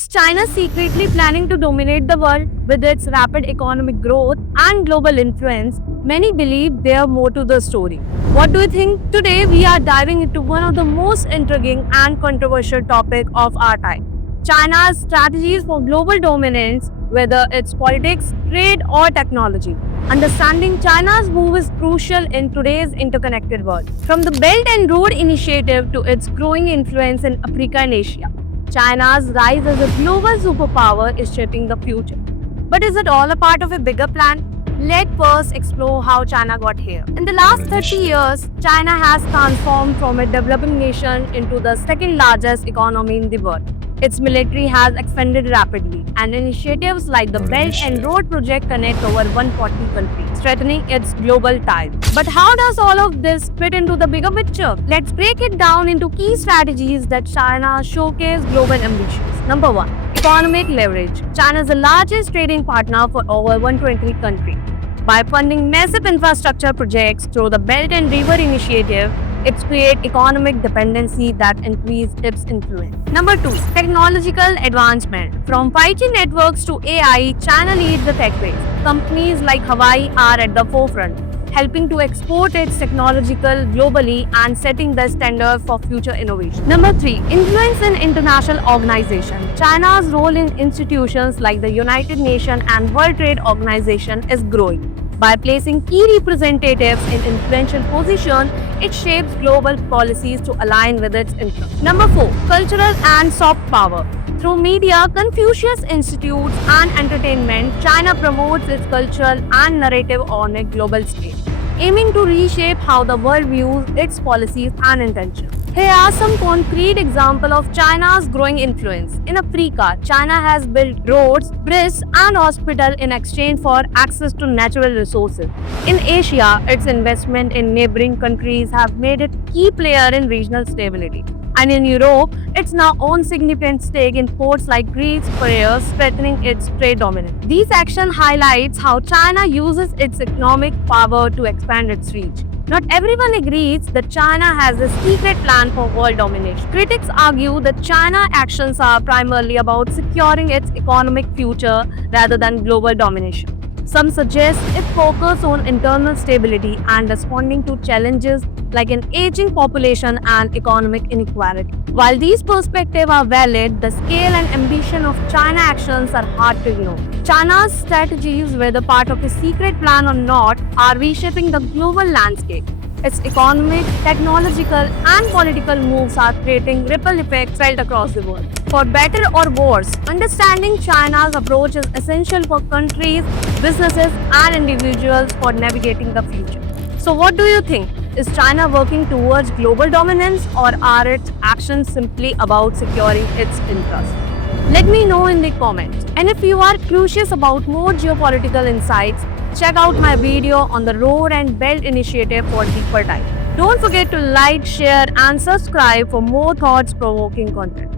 Is China secretly planning to dominate the world? With its rapid economic growth and global influence, many believe there are more to the story. What do you think? Today we are diving into one of the most intriguing and controversial topics of our time. China's strategies for global dominance, whether it's politics, trade, or technology. Understanding China's move is crucial in today's interconnected world. From the Belt and Road Initiative to its growing influence in Africa and Asia, China's rise as a global superpower is shaping the future. But is it all a part of a bigger plan? Let's first explore how China got here. In the last 30 years, China has transformed from a developing nation into the second largest economy in the world. Its military has expanded rapidly, and initiatives like the Belt and Road Project connect over 140 countries, strengthening its global ties. But how does all of this fit into the bigger picture? Let's break it down into key strategies that China showcase global ambitions. Number 1. Economic leverage. China is the largest trading partner for over 120 countries. By funding massive infrastructure projects through the Belt and Road Initiative, it creates economic dependency that increases its influence. Number 2. Technological advancement. From 5G networks to AI, China leads the tech race. Companies like Huawei are at the forefront, helping to export its technological globally and setting the standard for future innovation. Number 3. Influence in international organizations. China's role in institutions like the United Nations and World Trade Organization is growing. By placing key representatives in influential positions, it shapes global policies to align with its interests. Number 4. Cultural and soft power. Through media, Confucius Institutes, and entertainment, China promotes its cultural and narrative on a global scale, aiming to reshape how the world views its policies and intentions. Here are some concrete examples of China's growing influence. In Africa, China has built roads, bridges, and hospitals in exchange for access to natural resources. In Asia, its investment in neighboring countries have made it a key player in regional stability. And in Europe, it now owns significant stake in ports like Greece, Piraeus, strengthening its trade dominance. These actions highlight how China uses its economic power to expand its reach. Not everyone agrees that China has a secret plan for world domination. Critics argue that China's actions are primarily about securing its economic future rather than global domination. Some suggest it focuses on internal stability and responding to challenges like an aging population and economic inequality. While these perspectives are valid, the scale and ambition of China's actions are hard to ignore. China's strategies, whether part of a secret plan or not, are reshaping the global landscape. Its economic, technological, and political moves are creating ripple effects felt across the world. For better or worse, understanding China's approach is essential for countries, businesses, and individuals for navigating the future. So what do you think? Is China working towards global dominance, or are its actions simply about securing its interests? Let me know in the comments. And if you are curious about more geopolitical insights, check out my video on the Road and Belt Initiative for deeper dive. Don't forget to like, share, and subscribe for more thoughts-provoking content.